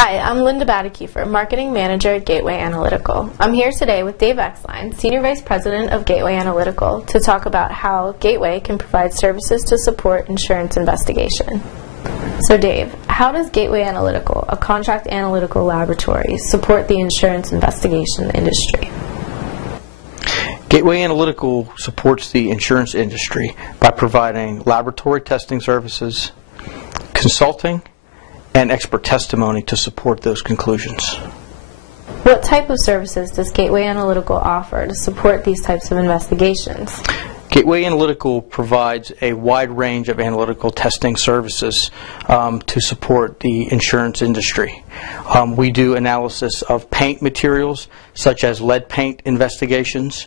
Hi, I'm Linda Badekiefer, Marketing Manager at Gateway Analytical. I'm here today with Dave Exline, Senior Vice President of Gateway Analytical, to talk about how Gateway can provide services to support insurance investigation. So Dave, how does Gateway Analytical, a contract analytical laboratory, support the insurance investigation industry? Gateway Analytical supports the insurance industry by providing laboratory testing services, consulting, and expert testimony to support those conclusions. What type of services does Gateway Analytical offer to support these types of investigations? Gateway Analytical provides a wide range of analytical testing services to support the insurance industry. We do analysis of paint materials, such as lead paint investigations.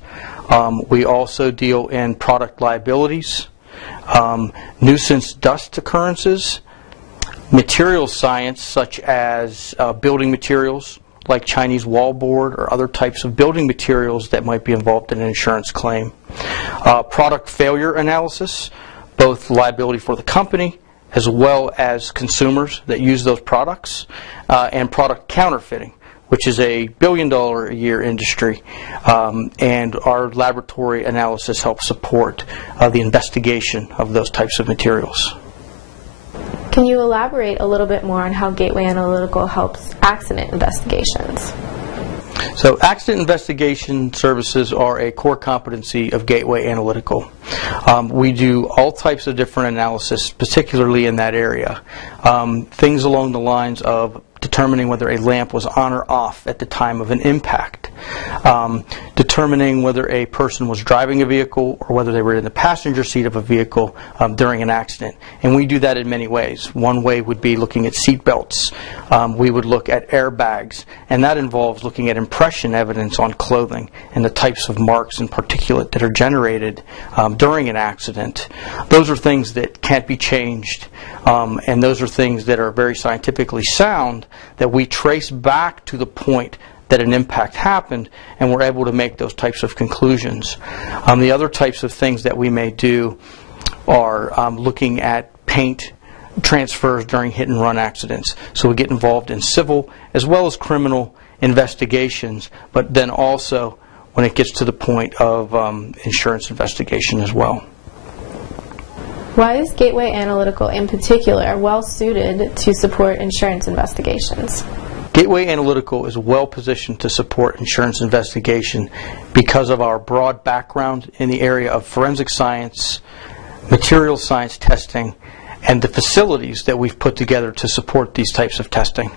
We also deal in product liabilities, nuisance dust occurrences, material science such as building materials like Chinese wallboard or other types of building materials that might be involved in an insurance claim. Product failure analysis, both liability for the company as well as consumers that use those products, and product counterfeiting, which is a billion-dollar-a-year industry, and our laboratory analysis helps support the investigation of those types of materials. Can you elaborate a little bit more on how Gateway Analytical helps accident investigations? So accident investigation services are a core competency of Gateway Analytical. We do all types of different analysis, particularly in that area. Things along the lines of determining whether a lamp was on or off at the time of an impact, determining whether a person was driving a vehicle or whether they were in the passenger seat of a vehicle during an accident. And we do that in many ways. One way would be looking at seat belts. We would look at airbags, and that involves looking at impression evidence on clothing and the types of marks and particulate that are generated during an accident. Those are things that can't be changed, and those are things that are very scientifically sound that we trace back to the point that an impact happened, and we're able to make those types of conclusions. The other types of things that we may do are looking at paint transfers during hit and run accidents. So we get involved in civil as well as criminal investigations, but then also when it gets to the point of insurance investigation as well. Why is Gateway Analytical in particular well suited to support insurance investigations? Gateway Analytical is well positioned to support insurance investigation because of our broad background in the area of forensic science, material science testing, and the facilities that we've put together to support these types of testing.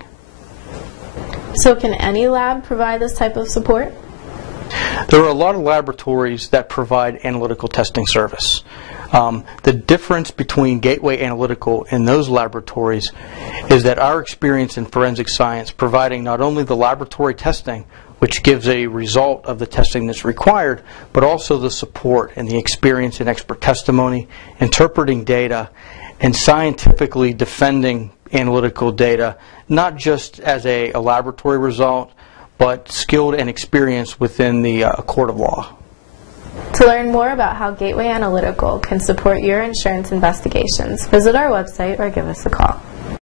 So can any lab provide this type of support? There are a lot of laboratories that provide analytical testing service. The difference between Gateway Analytical and those laboratories is that our experience in forensic science, providing not only the laboratory testing, which gives a result of the testing that's required, but also the support and the experience and expert testimony, interpreting data, and scientifically defending analytical data, not just as a laboratory result, but skilled and experienced within the court of law. To learn more about how Gateway Analytical can support your insurance investigations, visit our website or give us a call.